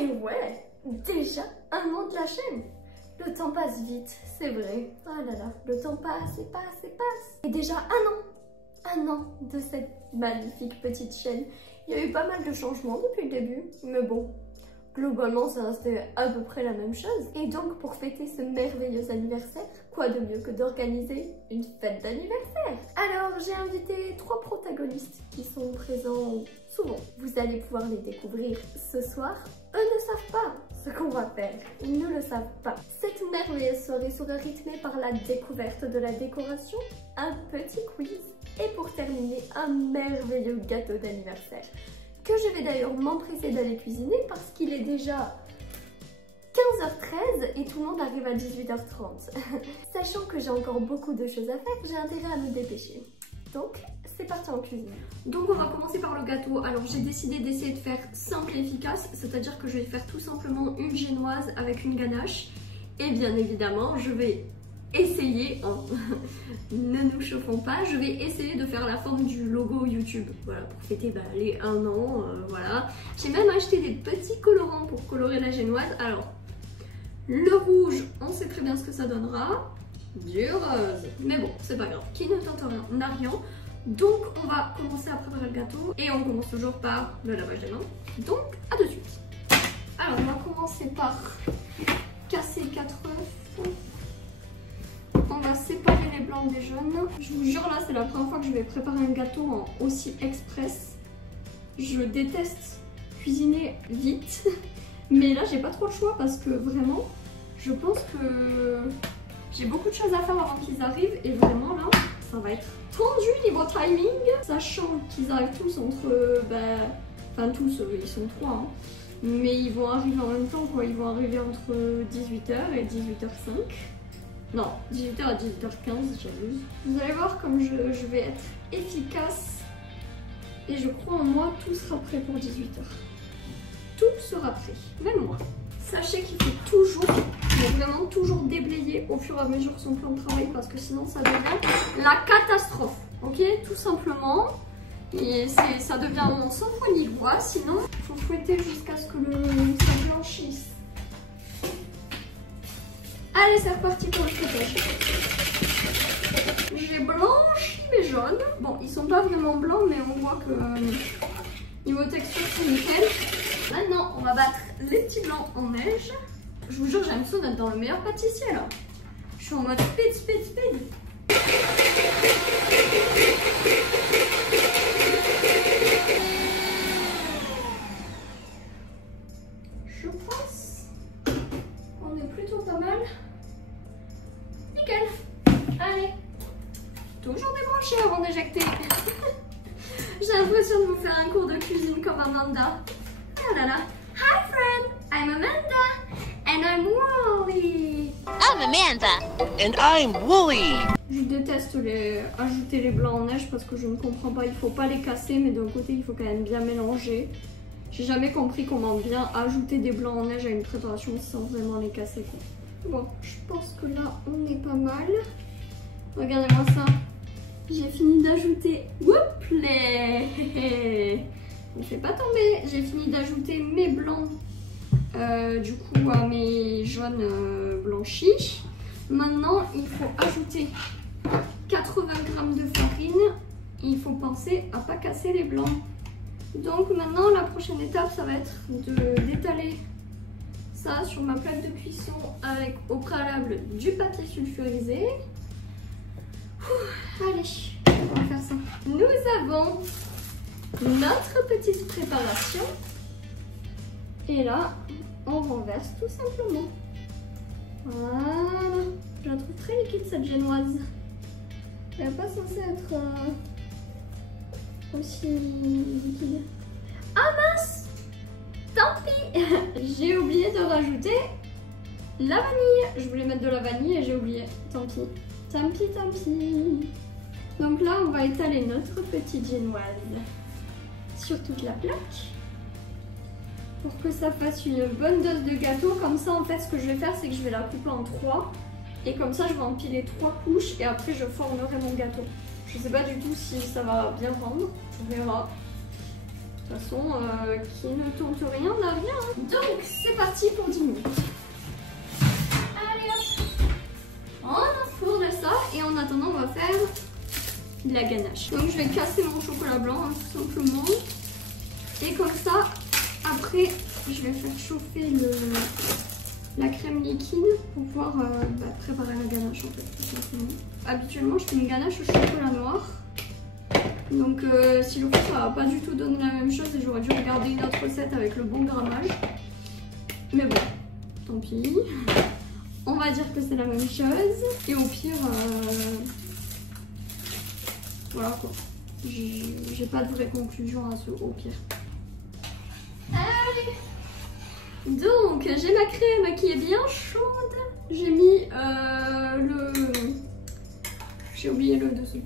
Et ouais, déjà 1 an de la chaîne. Le temps passe vite, c'est vrai. Oh là là, le temps passe et passe et passe. Et déjà 1 an de cette magnifique petite chaîne. Il y a eu pas mal de changements depuis le début, mais bon, globalement ça restait à peu près la même chose. Et donc pour fêter ce merveilleux anniversaire, quoi de mieux que d'organiser une fête d'anniversaire? Alors j'ai invité 3 protagonistes qui sont présents souvent. Vous allez pouvoir les découvrir ce soir. Eux ne savent pas ce qu'on va faire, ils ne le savent pas. Cette merveilleuse soirée sera rythmée par la découverte de la décoration, un petit quiz et pour terminer un merveilleux gâteau d'anniversaire que je vais d'ailleurs m'empresser d'aller cuisiner parce qu'il est déjà 15h13 et tout le monde arrive à 18h30. Sachant que j'ai encore beaucoup de choses à faire, j'ai intérêt à me dépêcher. Donc c'est parti en cuisine. Donc on va commencer par le gâteau. Alors j'ai décidé d'essayer de faire simple et efficace, c'est-à-dire que je vais faire tout simplement une génoise avec une ganache. Et bien évidemment je vais essayer, hein, ne nous chauffons pas, je vais essayer de faire la forme du logo YouTube. Voilà, pour fêter les 1 an, voilà. J'ai même acheté des petits colorants pour colorer la génoise. Alors, le rouge, on sait très bien ce que ça donnera. Du rose. Mais bon, c'est pas grave, qui ne tente rien n'a rien. Donc on va commencer à préparer le gâteau et on commence toujours par le lavage des mains. Donc à de suite. Alors on va commencer par casser 4 œufs. On va séparer les blancs des jaunes. Je vous jure là c'est la première fois que je vais préparer un gâteau en aussi express. Je déteste cuisiner vite. Mais là j'ai pas trop le choix parce que vraiment je pense que j'ai beaucoup de choses à faire avant qu'ils arrivent et vraiment là ça va être tendu niveau timing, sachant qu'ils arrivent tous entre, enfin tous, ils sont 3, hein. Mais ils vont arriver en même temps quoi, ils vont arriver entre 18h et 18h05. Non, 18h à 18h15, j'abuse. Vous allez voir comme je vais être efficace et je crois en moi, tout sera prêt pour 18h. Tout sera prêt, même moi. Sachez qu'il faut toujours, mais vraiment toujours déblayer au fur et à mesure son plan de travail parce que sinon ça devient la catastrophe, ok? Tout simplement. Et ça devient sans foi ni loi, sinon il faut fouetter jusqu'à ce que ça blanchisse. Allez, c'est reparti pour le fouettage. J'ai blanchi mes jaunes. Bon, ils sont pas vraiment blancs, mais on voit que niveau texture c'est nickel. Maintenant, on va battre les petits blancs en neige. Je vous jure, j'ai l'impression d'être dans le meilleur pâtissier là. Je suis en mode speed, speed, speed. Je pense qu'on est plutôt pas mal. Nickel. Allez. Toujours débrancher avant d'éjecter. J'ai l'impression de vous faire un cours de cuisine comme Amanda. Oh là là. Hi friend, I'm Amanda and I'm Wally. I'm Amanda and I'm Wally. Je déteste ajouter les blancs en neige parce que je ne comprends pas, il faut pas les casser mais d'un côté il faut quand même bien mélanger. J'ai jamais compris comment bien ajouter des blancs en neige à une préparation sans vraiment les casser quoi. Bon, je pense que là on est pas mal. Regardez-moi ça. J'ai fini d'ajouter. Whooplee. Ne fait pas tomber. J'ai fini d'ajouter mes blancs du coup à mes jaunes blanchis. Maintenant, il faut ajouter 80 g de farine. Il faut penser à pas casser les blancs. Donc maintenant, la prochaine étape, ça va être d'étaler ça sur ma plaque de cuisson avec au préalable du papier sulfurisé. Allez, on va faire ça. Nous avons notre petite préparation. Et là, on renverse tout simplement. Voilà. Je la trouve très liquide cette génoise. Elle n'est pas censée être aussi liquide. Ah mince! Tant pis! J'ai oublié de rajouter la vanille. Je voulais mettre de la vanille et j'ai oublié. Tant pis. Tant pis, tant pis. Donc là, on va étaler notre petite génoise sur toute la plaque pour que ça fasse une bonne dose de gâteau. Comme ça, en fait, ce que je vais faire, c'est que je vais la couper en 3 et comme ça, je vais empiler 3 couches et après, je formerai mon gâteau. Je sais pas du tout si ça va bien rendre, on verra. De toute façon, qui ne tente rien n'a rien. Donc, c'est parti pour 10 minutes. Allez hop, on enfourne ça et en attendant, on va faire de la ganache. Donc, je vais casser mon chocolat blanc, hein, tout simplement. Et comme ça, après, je vais faire chauffer la crème liquide pour pouvoir préparer la ganache en fait, tout simplement. Habituellement, je fais une ganache au chocolat noir. Donc si le coup ça va pas du tout donner la même chose et j'aurais dû regarder une autre recette avec le bon grammage. Mais bon, tant pis. On va dire que c'est la même chose. Et au pire, voilà quoi. J'ai pas de vraie conclusion à ce au pire. Allez. Donc j'ai ma crème qui est bien chaude. J'ai mis j'ai oublié le dessous.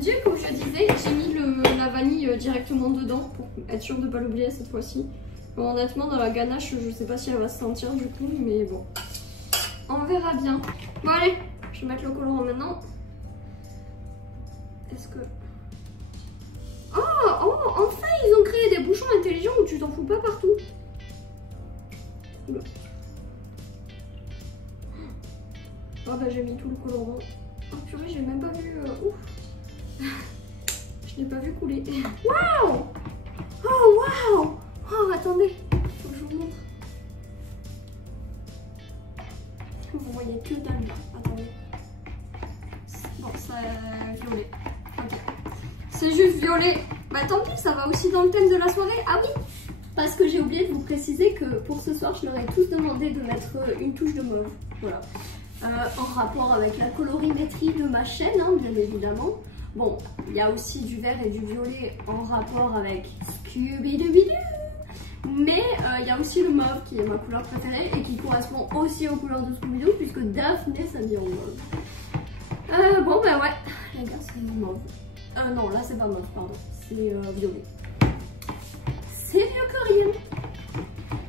Du coup, je disais, j'ai mis la vanille directement dedans pour être sûre de ne pas l'oublier cette fois-ci. Bon, honnêtement, dans la ganache, je sais pas si elle va se sentir du coup, mais bon. On verra bien. Bon, allez, je vais mettre le colorant maintenant. Est-ce que... Oh, enfin, ils ont créé des bouchons intelligents où tu t'en fous pas partout. Oh, bah, j'ai mis tout le colorant. Oh, purée, j'ai même pas vu... Ouf. Je n'ai pas vu couler. Waouh! Oh waouh! Oh attendez, faut que je vous montre. Vous voyez que dalle là. Attendez. Bon, c'est violet. Ok. C'est juste violet. Bah tant pis, ça va aussi dans le thème de la soirée. Ah oui! Parce que j'ai oublié de vous préciser que pour ce soir, je leur ai tous demandé de mettre une touche de mauve. Voilà. En rapport avec la colorimétrie de ma chaîne, hein, bien évidemment. Bon, il y a aussi du vert et du violet en rapport avec Scooby-Doo. Mais il y a aussi le mauve qui est ma couleur préférée et qui correspond aussi aux couleurs de Scooby-Doo puisque Daphné s'habille en mauve. Bon bah ouais, les gars, c'est mauve. Non, là c'est pas mauve, pardon, c'est violet. C'est mieux que rien.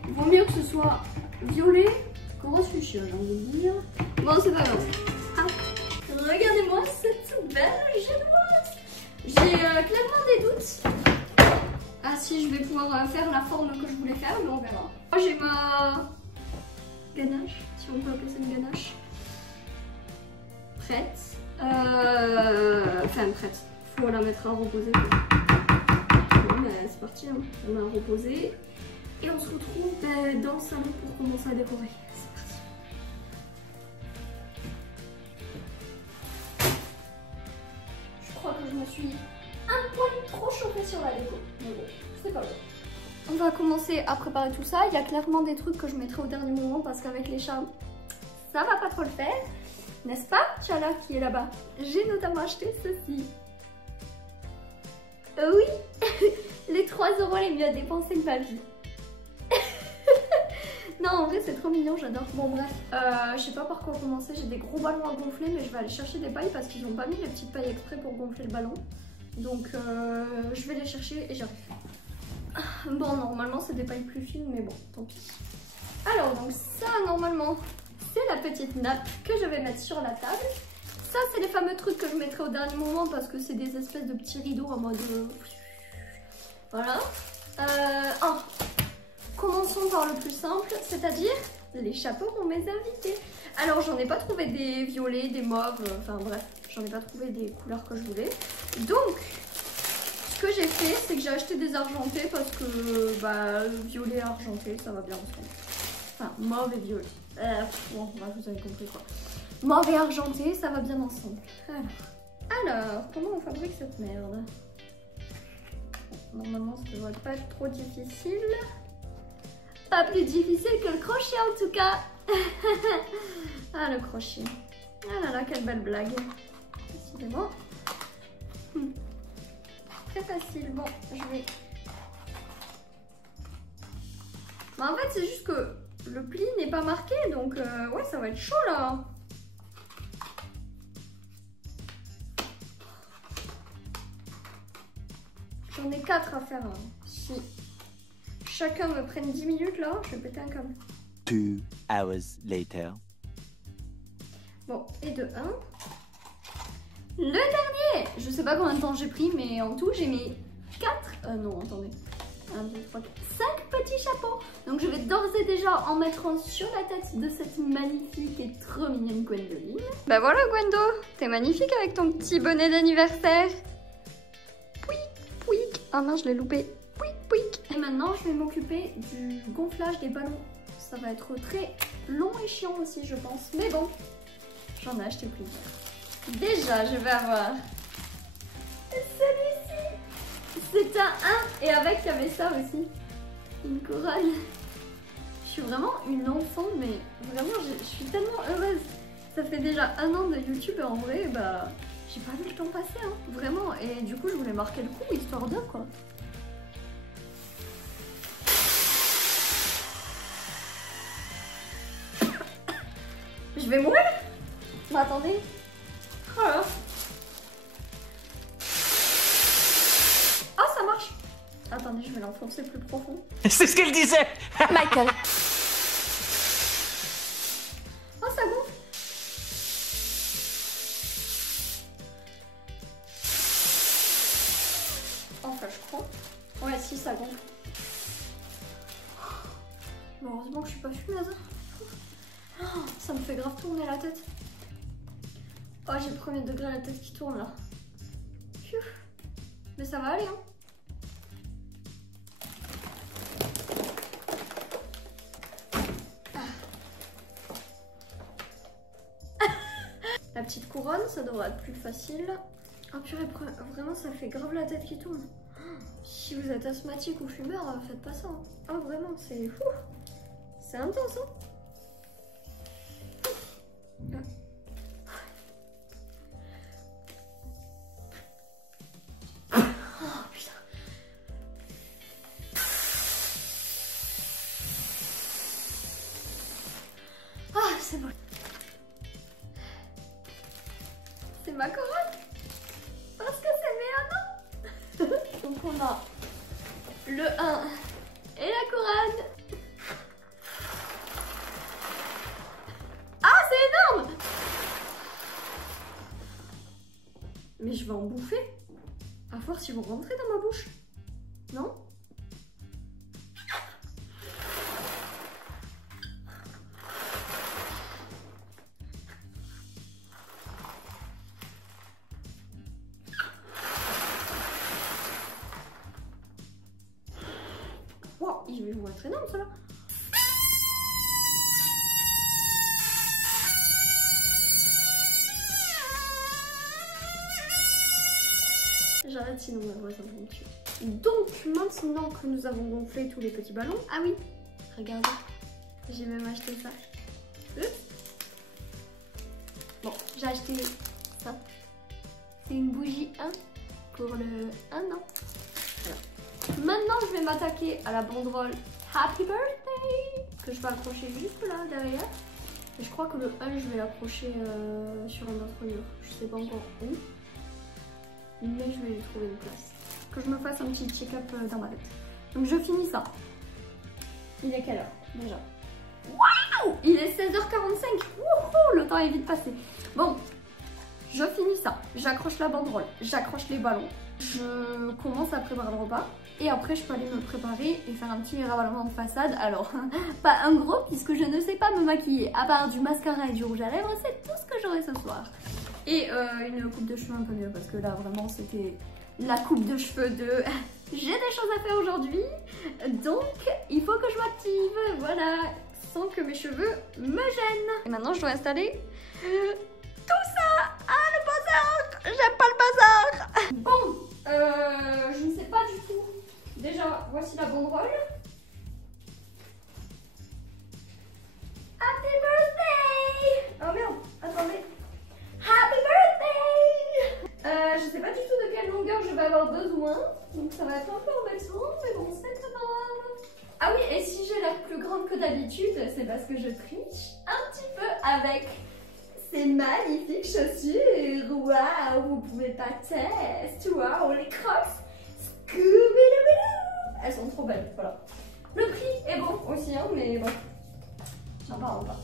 Vaut mieux que ce soit violet que rose fuchsia, j'ai envie de dire. Bon, c'est pas grave. Ah. Regardez-moi cette belle génoise. J'ai clairement des doutes. Ah si, je vais pouvoir faire la forme que je voulais faire, mais on verra. J'ai ma ganache, si on peut appeler ça une ganache. Prête. Enfin prête. Faut la mettre à reposer. Bon, mais c'est parti, hein. On met à reposer. Et on se retrouve dans le salon pour commencer à décorer. C'est parti. Que je me suis un poil trop chauffée sur la déco. Mais bon, c'est pas grave. On va commencer à préparer tout ça. Il y a clairement des trucs que je mettrai au dernier moment parce qu'avec les chats, ça va pas trop le faire. N'est-ce pas, Chala qui est là-bas? J'ai notamment acheté ceci. Oui, les 3 € les mieux dépensés de ma vie. Non, en vrai, c'est trop mignon, j'adore. Bon, bref, je sais pas par quoi commencer. J'ai des gros ballons à gonfler, mais je vais aller chercher des pailles parce qu'ils n'ont pas mis les petites pailles exprès pour gonfler le ballon. Donc, je vais les chercher et j'arrive. Bon, normalement, c'est des pailles plus fines, mais bon, tant pis. Alors, donc, ça, normalement, c'est la petite nappe que je vais mettre sur la table. Ça, c'est les fameux trucs que je mettrai au dernier moment parce que c'est des espèces de petits rideaux en mode... Voilà. Oh. Commençons par le plus simple, c'est-à-dire les chapeaux pour mes invités. Alors j'en ai pas trouvé des violets, des mauves, enfin bref, j'en ai pas trouvé des couleurs que je voulais. Donc, ce que j'ai fait, c'est que j'ai acheté des argentés parce que bah, violet et argenté, ça va bien ensemble. Enfin, mauve et violet. Bon, bah, vous avez compris quoi. Mauve et argenté, ça va bien ensemble. Alors, comment on fabrique cette merde? Normalement, ça devrait pas être trop difficile. Pas plus difficile que le crochet en tout cas. Ah le crochet. Ah là là, quelle belle blague. Décidément. Très facile. Bon, je vais... Bah, en fait c'est juste que le pli n'est pas marqué, donc ouais ça va être chaud là. J'en ai 4 à faire. Hein. Si chacun me prenne 10 minutes là, je vais péter un câble. 2 hours later. Bon, et de 1. Le dernier! Je sais pas combien de temps j'ai pris, mais en tout j'ai mis 4 Non, attendez. 1, 2, 3, 4, 5 petits chapeaux. Donc je vais d'ores et déjà en mettre un sur la tête de cette magnifique et trop mignonne Gwendoline. Bah voilà Gwendo, t'es magnifique avec ton petit bonnet d'anniversaire. Pouic, pouic. Ah mince, je l'ai loupé. Pouic, pouic. Et maintenant je vais m'occuper du gonflage des ballons. Ça va être très long et chiant aussi je pense. Mais bon, j'en ai acheté plusieurs. Déjà je vais avoir celui-ci. C'est un 1 et avec il y avait ça aussi. Une couronne. Je suis vraiment une enfant mais vraiment je suis tellement heureuse. Ça fait déjà 1 an de YouTube et en vrai bah j'ai pas vu le temps passer hein, vraiment. Et du coup je voulais marquer le coup histoire de quoi. Je vais mourir. Mais attendez. Oh là. Ah ça marche. Attendez, je vais l'enfoncer plus profond. C'est ce qu'elle disait. Michael. Oh ça gonfle. Enfin je crois. Ouais si ça gonfle. Bon, heureusement que je suis pas fumeuse. Oh, ça me fait grave tourner la tête. Oh j'ai le premier degré à la tête qui tourne là. Pfiou. Mais ça va aller hein. La petite couronne, ça devrait être plus facile. Oh purée, vraiment ça fait grave la tête qui tourne. Si vous êtes asthmatique ou fumeur, faites pas ça. Hein. Oh vraiment, c'est fou. C'est intense hein. Oh putain. Ah c'est bon. C'est ma couronne. Parce que c'est mes 1 an. Donc on a le 1 et la couronne. Ah c'est énorme. Mais je vais en bouffer. À force ils vont rentrer dans ma bouche. Non? Wow, ils vont être énormes ceux-là. J'arrête sinon ma voix va me tuer. Donc maintenant que nous avons gonflé tous les petits ballons, ah oui, regardez, j'ai même acheté ça. Bon, j'ai acheté ça. C'est une bougie 1 pour le 1 an. Voilà. Maintenant je vais m'attaquer à la banderole Happy Birthday que je vais accrocher juste là derrière. Et je crois que le 1 je vais l'accrocher sur un autre mur. Je sais pas encore où. Mais je vais trouver une place. Que je me fasse un petit check-up dans ma tête. Donc je finis ça. Il est quelle heure déjà? Waouh! Il est 16h45. Wouhou! Le temps est vite passé. Bon, je finis ça. J'accroche la banderole. J'accroche les ballons. Je commence à préparer le repas. Et après je peux aller me préparer et faire un petit ravalement de façade. Alors, pas un gros puisque je ne sais pas me maquiller. À part du mascara et du rouge à lèvres, c'est tout ce que j'aurai ce soir. Et une coupe de cheveux un peu mieux parce que là vraiment c'était la coupe de cheveux de j'ai des choses à faire aujourd'hui donc il faut que je m'active, voilà, sans que mes cheveux me gênent. Et maintenant je dois installer tout ça. Ah le bazar, j'aime pas le bazar. Bon, je ne sais pas du tout. Déjà voici la banderole. Happy birthday. Oh merde, attendez. Happy birthday! Je sais pas du tout de quelle longueur je vais avoir besoin, donc ça va être un peu embêtant, mais bon, c'est pas grave. Ah oui, et si j'ai l'air plus grande que d'habitude, c'est parce que je triche un petit peu avec ces magnifiques chaussures. Waouh, vous pouvez pas tester. Waouh, les Crocs Scooby-Doo. Elles sont trop belles, voilà. Le prix est bon aussi, hein, mais bon, j'en parle pas.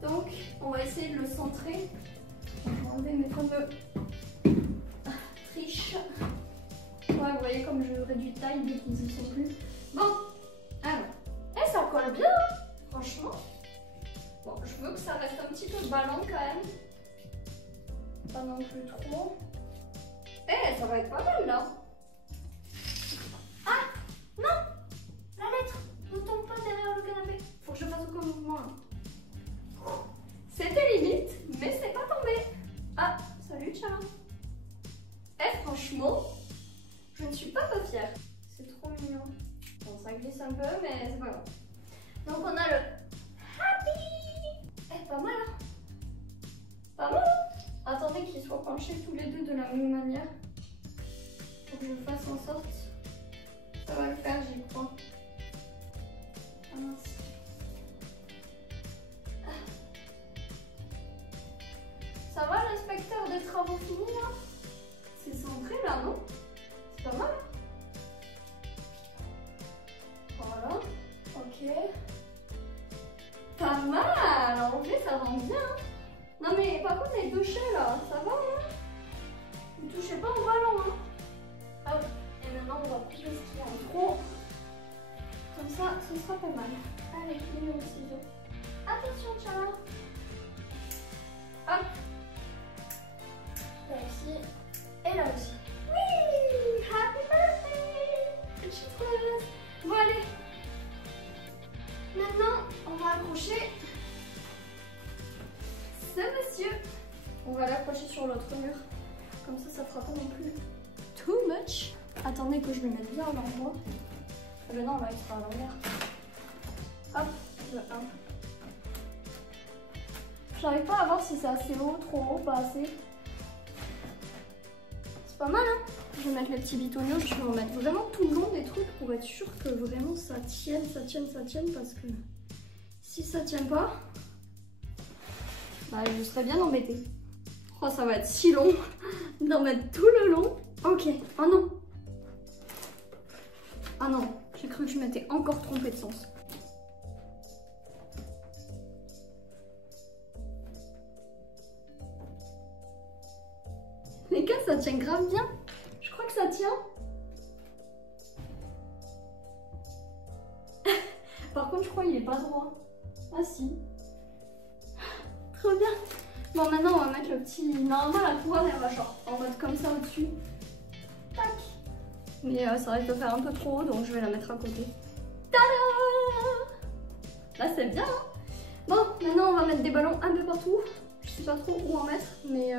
Donc, on va essayer de le centrer. Je vais enlever mes fameux triches. Ouais, vous voyez comme je réduis de taille dès qu'ils y sont plus. Bon, alors. Eh, ça colle bien, hein, franchement. Bon, je veux que ça reste un petit peu ballon quand même. Pas non plus trop. Eh, ça va être pas mal là. Ah, non, la lettre ne tombe pas derrière le canapé. Faut que je fasse aucun mouvement là. C'était limite, mais c'est pas tombé. Ah, salut Tchala. Eh, franchement, je ne suis pas fière. C'est trop mignon. Bon, ça glisse un peu, mais c'est pas grave. Donc on a le happy. Eh, pas mal, hein. Pas mal, hein. Attendez qu'ils soient penchés tous les deux de la même manière. Faut que je fasse en sorte. Ça va le faire, j'y crois. Ah mince. Ça va l'inspecteur des travaux finis là? C'est centré là, non? C'est pas mal. Voilà, ok. Pas mal, en vrai ça rend bien. Non mais par contre les touchés là, ça va hein? Ne touchez pas au ballon hein. Hop, et maintenant on va couper ce qu'il y a en trop. Comme ça, ce sera pas mal. Allez, numéro ciseaux. Attention, Tchala. Hop. Là aussi. Et là aussi. Oui! Happy birthday! Petite rose. Bon, allez. Maintenant, on va accrocher ce monsieur. On va l'accrocher sur l'autre mur. Comme ça fera pas non plus too much. Attendez que je le mette bien à l'endroit. Le non, là, il sera à l'envers. Hop, le 1. J'arrive pas à voir si c'est assez haut, trop haut, pas assez. C'est pas mal, hein. Je vais mettre les petits bitonniaux, je vais en mettre vraiment tout le long des trucs pour être sûr que vraiment ça tienne, parce que si ça tient pas, bah je serais bien embêtée. Oh, ça va être si long d'en mettre tout le long. Ok, oh non. Ah non, j'ai cru que je m'étais encore trompée de sens. Les gars, ça tient grave bien. Je crois que ça tient. Par contre, je crois qu'il est pas droit. Ah si. Trop bien. Bon, maintenant, on va mettre le petit... Normalement, la couronne, elle va genre en mode comme ça au-dessus. Tac. Mais ça risque de faire un peu trop haut, donc je vais la mettre à côté. Tada! Là, c'est bien, hein. Bon, maintenant, on va mettre des ballons un peu partout. Je sais pas trop où en mettre, mais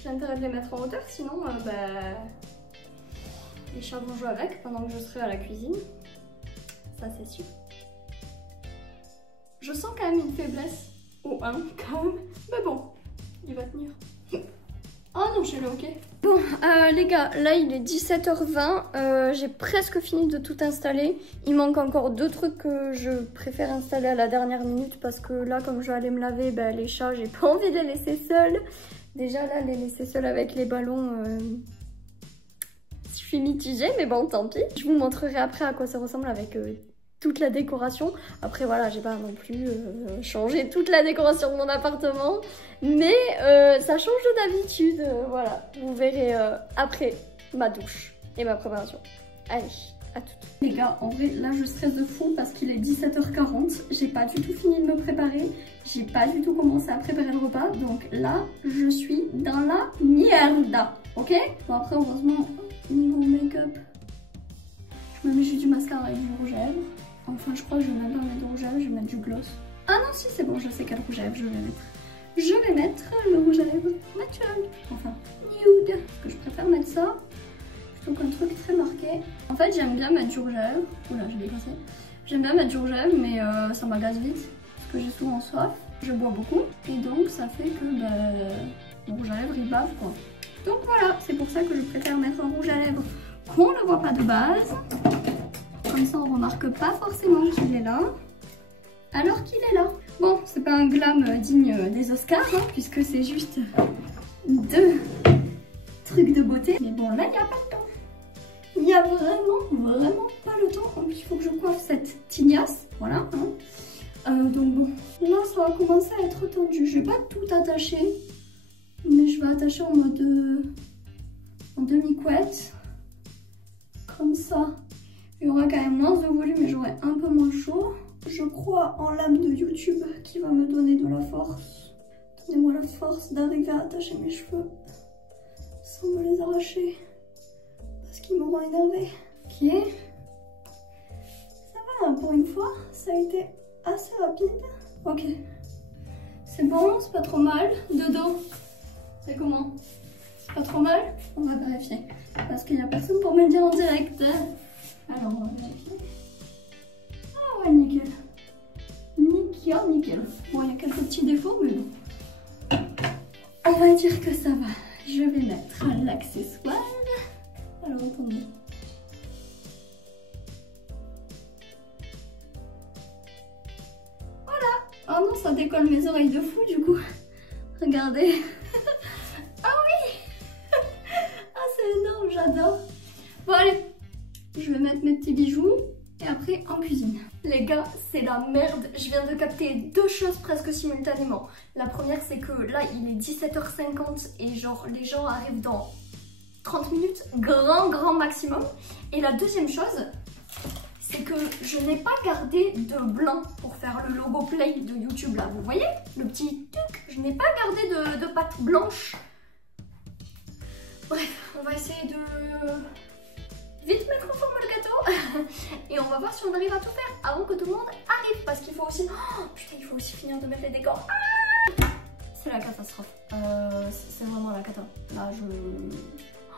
j'ai intérêt de les mettre en hauteur, sinon, les chats vont jouer avec pendant que je serai à la cuisine. Ça, c'est sûr. Je sens quand même une faiblesse au 1, quand même. Mais bon, il va tenir. Oh non, j'ai le ok. Bon, les gars, là il est 17h20. J'ai presque fini de tout installer. Il manque encore 2 trucs que je préfère installer à la dernière minute parce que là, comme je vais aller me laver, les chats, j'ai pas envie de les laisser seuls. Déjà là, les laisser seuls avec les ballons, je suis mitigée, mais bon, tant pis. Je vous montrerai après à quoi ça ressemble avec toute la décoration. Après voilà, j'ai pas non plus changé toute la décoration de mon appartement, mais ça change d'habitude. Voilà, vous verrez après ma douche et ma préparation. Allez, à tout. Les gars, en vrai, là je stresse de fou parce qu'il est 17h40. J'ai pas du tout fini de me préparer. J'ai pas du tout commencé à préparer le repas. Donc là, je suis dans la merde. Ok? Bon, après, heureusement, niveau make-up, je me mets juste du mascara et du rouge à lèvres. Enfin, je crois que je vais même pas mettre de rouge à lèvres, je vais mettre du gloss. Ah non, si, c'est bon, je sais quel rouge à lèvres je vais mettre. Je vais mettre le rouge à lèvres naturel. Enfin, nude. Parce que je préfère mettre ça plutôt qu'un truc très marqué. En fait, j'aime bien mettre du rouge à lèvres. Oula, j'ai dépassé. J'aime bien mettre du rouge à lèvres, mais ça m'agace vite. Parce que j'ai souvent soif, je bois beaucoup. Et donc, ça fait que le rouge à lèvres, il bave, quoi. Donc voilà, c'est pour ça que je préfère mettre un rouge à lèvres qu'on ne voit pas de base. Comme ça, on remarque pas forcément qu'il est là, alors qu'il est là. Bon, c'est pas un glam digne des Oscars, hein, puisque c'est juste 2 trucs de beauté. Mais bon, là, il n'y a pas le temps. Il n'y a vraiment pas le temps. En plus, il faut que je coiffe cette tignasse. Voilà. Hein. Donc bon, là, ça va commencer à être tendu. Je vais pas tout attacher, mais je vais attacher en mode en demi-couette. Comme ça, il y aura quand même moins de volume et j'aurai un peu moins chaud. Je crois en l'âme de YouTube qui va me donner de la force. Donnez-moi la force d'arriver à attacher mes cheveux sans me les arracher. Parce qu'ils m'auront énervé. Ok. Ça va, pour une fois, ça a été assez rapide. Ok. C'est bon, c'est pas trop mal. De dos, c'est comment? C'est pas trop mal? On va vérifier. Parce qu'il n'y a personne pour me le dire en direct. Alors, on va vérifier. Ah ouais, nickel. Nickel, nickel. Bon, il y a quelques petits défauts, mais bon. On va dire que ça va. Je vais mettre l'accessoire. Alors, attendez. Voilà. Oh non, ça décolle mes oreilles de fou, du coup. Regardez. Ah oui. Ah, c'est énorme, j'adore. Bon, allez. Je vais mettre mes petits bijoux. Et après, en cuisine. Les gars, c'est la merde. Je viens de capter deux choses presque simultanément. La première, c'est que là, il est 17h50 et genre, les gens arrivent dans 30 minutes, grand maximum. Et la deuxième chose, c'est que je n'ai pas gardé de blanc pour faire le logo play de YouTube là. Vous voyez, le petit truc, je n'ai pas gardé de pâte blanche. Bref, on va essayer de vite mettre en forme le gâteau et on va voir si on arrive à tout faire avant que tout le monde arrive, parce qu'il faut aussi... Oh, putain, il faut aussi finir de mettre les décors. Ah, c'est la catastrophe. C'est vraiment la cata. Là, je...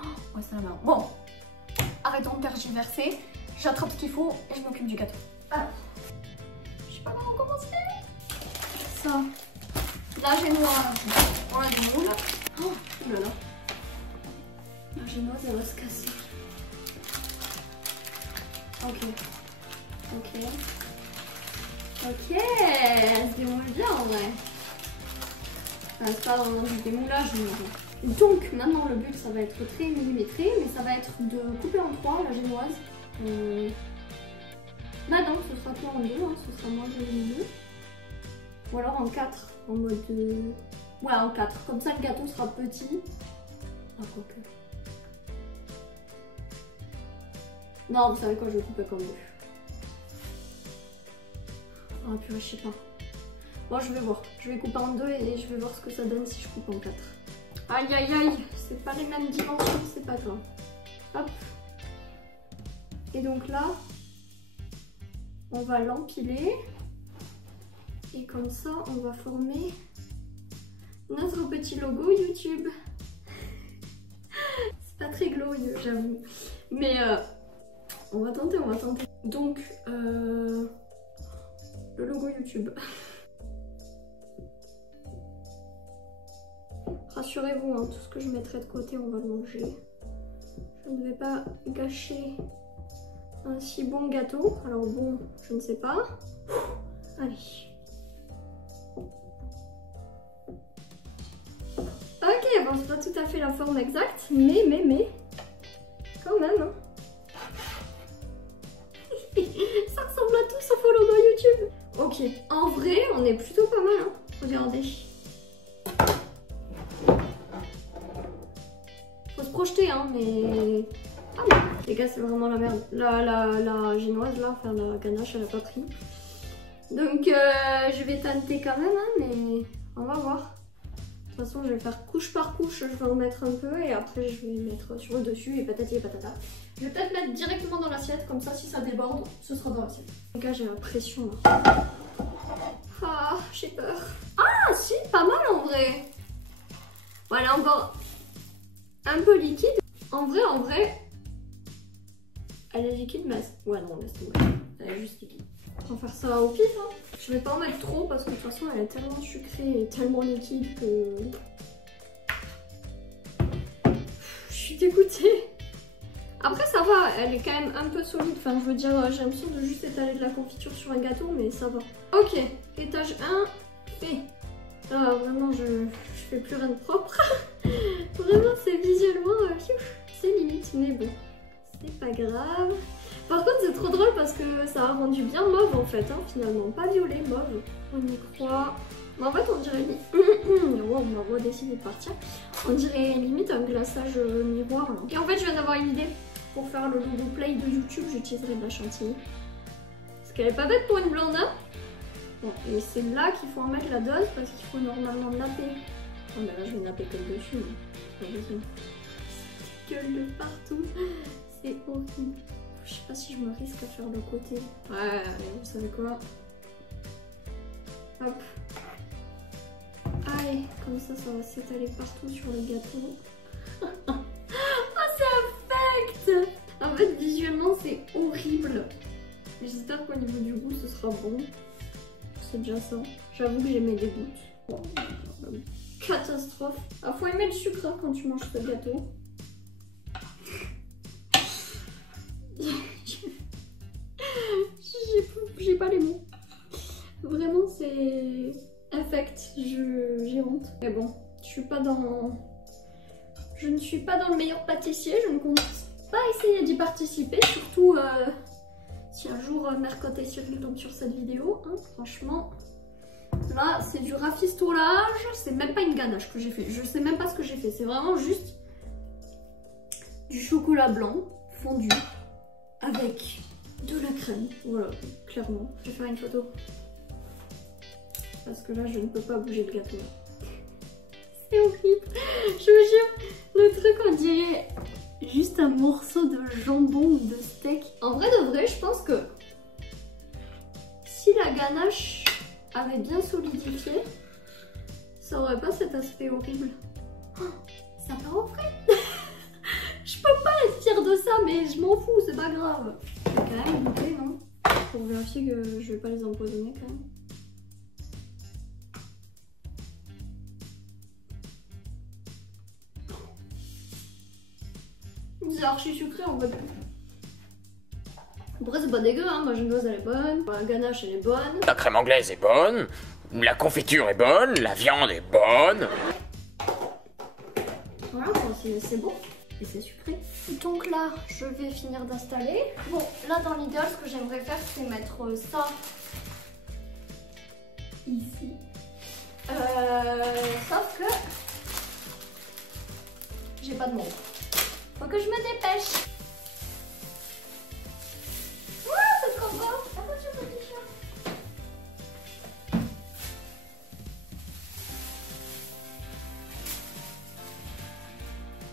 Oh, ouais, c'est la merde. Bon, arrêtons de tergiverser. J'attrape ce qu'il faut et je m'occupe du gâteau. Alors, je sais pas comment commencer. Ça, la génoise, on a des moules. Oh, là là. La génoise, elle va se casser. Ok. Elle se démoule bien en vrai. Enfin, c'est pas vraiment du démoulage, mais... Donc maintenant le but ça va être très millimétré, mais ça va être de couper en 3 la génoise. Bah non, ce sera pas en 2, hein, ce sera moins volumineux. Ou alors en 4, en mode... Ouais, en 4, comme ça le gâteau sera petit. Ah, quoique. Non, vous savez quoi, je vais couper comme vous. Ah purée, je sais pas. Bon, je vais voir. Je vais couper en 2 et je vais voir ce que ça donne si je coupe en 4. Aïe aïe aïe, c'est pas les mêmes dimensions, c'est pas grave. Hop. Et donc là, on va l'empiler. Et comme ça, on va former notre petit logo YouTube. C'est pas très glorieux, j'avoue. Mais on va tenter, Donc, le logo YouTube. Rassurez-vous, hein, tout ce que je mettrai de côté, on va le manger. Je ne vais pas gâcher un si bon gâteau. Alors bon, je ne sais pas. Allez. Ok, bon, c'est pas tout à fait la forme exacte, mais, quand même, hein. Ça ressemble à tout sauf au logo YouTube. Ok, en vrai, on est plutôt pas mal, hein. Regardez. Faut se projeter, hein, mais... Ah non, les gars, c'est vraiment la merde. La génoise, là, enfin la ganache, elle a pas pris. Donc, je vais tenter quand même, hein, mais on va voir. De toute façon, je vais faire couche par couche, je vais en mettre un peu et après, je vais mettre sur le dessus et patati et patata. Je vais peut-être mettre directement dans l'assiette, comme ça, si ça déborde, ce sera dans l'assiette. Les gars, j'ai la pression, là. Ah, j'ai peur. Ah, si, pas mal en vrai. Voilà, encore un peu liquide. En vrai, elle est liquide, mais... Ouais, non, laisse tomber. Elle est juste liquide. On va faire ça au pif, hein. Je vais pas en mettre trop parce que de toute façon, elle est tellement sucrée et tellement liquide que... Je suis dégoûtée. Après, ça va, elle est quand même un peu solide. Enfin, je veux dire, j'ai l'impression de juste étaler de la confiture sur un gâteau, mais ça va. Ok, étage 1 fait. Ah, vraiment, je fais plus rien de propre. Vraiment, c'est visuellement, c'est limite, mais bon, c'est pas grave. Par contre, c'est trop drôle parce que ça a rendu bien mauve en fait, hein, finalement. Pas violet, mauve. On y croit. Mais en fait, on dirait... Wow, ma voix décide de partir. On dirait limite un glaçage miroir là. Et en fait je viens d'avoir une idée. Pour faire le logo play de YouTube, j'utiliserai de la chantilly. Parce qu'elle est pas faite pour une blonde. Hein. Bon, et c'est là qu'il faut en mettre la dose parce qu'il faut normalement napper. Oh mais là je vais napper que le dessus. C'est gueule de partout. C'est horrible. Je sais pas si je me risque à faire le côté. Ouais, allez, vous savez quoi? Hop. Allez, comme ça, ça va s'étaler partout sur le gâteau. Oh, ça affecte! En fait, visuellement, c'est horrible. J'espère qu'au niveau du goût, ce sera bon. C'est déjà ça. J'avoue que j'ai mis des gouttes. Bon, catastrophe. Ah, faut aimer le sucre hein, quand tu manges ce gâteau. J'ai pas les mots. Vraiment, c'est affect. J'ai honte. Mais bon, je ne suis pas dans le meilleur pâtissier. Je ne compte pas essayer d'y participer. Surtout si un jour Mercotte et Cyril tombent sur cette vidéo. Hein, franchement, là, c'est du rafistolage. C'est même pas une ganache que j'ai fait. Je sais même pas ce que j'ai fait. C'est vraiment juste du chocolat blanc fondu avec de la crème. Voilà, clairement. Je vais faire une photo. Parce que là, je ne peux pas bouger le gâteau. C'est horrible. Je vous jure, le truc, on dirait juste un morceau de jambon ou de steak. En vrai de vrai, je pense que si la ganache avait bien solidifié, ça aurait pas cet aspect horrible. Oh, ça part au frais. Je peux pas être fière de ça, mais je m'en fous, c'est pas grave. Je vais quand même goûter, non? Pour vérifier que je vais pas les empoisonner quand même. C'est archi sucré en fait. Après c'est pas dégueu hein, ma genevoise elle est bonne, la ganache elle est bonne. La crème anglaise est bonne, la confiture est bonne, la viande est bonne. Voilà, c'est bon et c'est sucré. Donc là je vais finir d'installer. Bon là dans l'idéal ce que j'aimerais faire c'est mettre ça ici. Sauf que j'ai pas de montre. Faut que je me dépêche. Ouah, c'est trop beau. Attention, petit chat.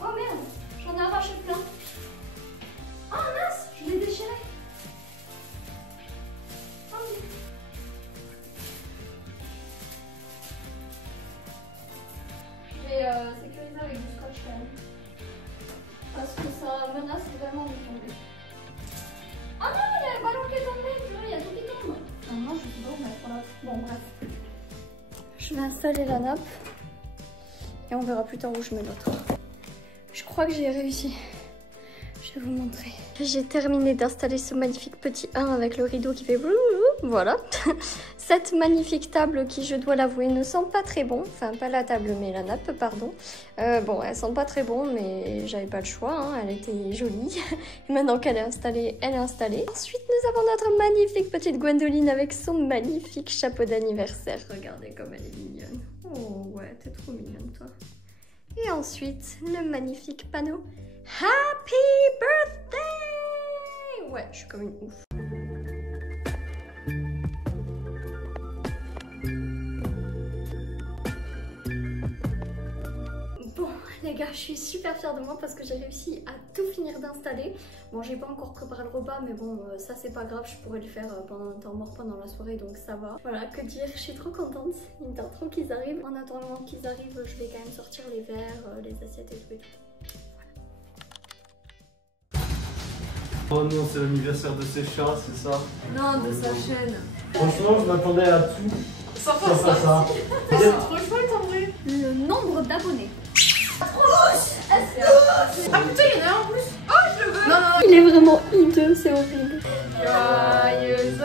Oh merde, j'en ai arraché plein. Oh mince, je l'ai déchiré. Oh oui. Je vais sécuriser avec du scotch quand même. Parce que ça menace vraiment de tomber. Ah non, il y a le ballon qui est tombé, purée, il y a tout qui tombe. Ah non, je sais pas où mettre là. Bon, bref. Je vais installer la nappe et on verra plus tard où je mets l'autre. Je crois que j'ai réussi. Je vais vous montrer. J'ai terminé d'installer ce magnifique petit 1 avec le rideau qui fait voilà. Cette magnifique table qui, je dois l'avouer, ne sent pas très bon. Enfin, pas la table, mais la nappe, pardon. Bon, elle sent pas très bon, mais j'avais pas le choix. Hein. Elle était jolie. Et maintenant qu'elle est installée, elle est installée. Ensuite, nous avons notre magnifique petite Gwendoline avec son magnifique chapeau d'anniversaire. Regardez comme elle est mignonne. Oh ouais, t'es trop mignonne, toi. Et ensuite, le magnifique panneau Happy Birthday! Ouais, je suis comme une ouf. Bon, les gars, je suis super fière de moi parce que j'ai réussi à tout finir d'installer. Bon, j'ai pas encore préparé le repas, mais bon, ça c'est pas grave, je pourrais le faire pendant un temps mort pendant la soirée, donc ça va. Voilà, que dire, je suis trop contente. Il me tarde trop qu'ils arrivent. En attendant qu'ils arrivent, je vais quand même sortir les verres, les assiettes et tout et tout. Oh non, c'est l'anniversaire de ses chats, c'est ça? Non, de sa chaîne. Franchement, je m'attendais à tout. Sauf Sauf à ça. C'est trop chouette en vrai. Le nombre d'abonnés. Ah putain, il y en a un en plus. Oh, je le veux. Non, non, non. Il est vraiment hideux, c'est horrible. Joyeux